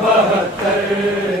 72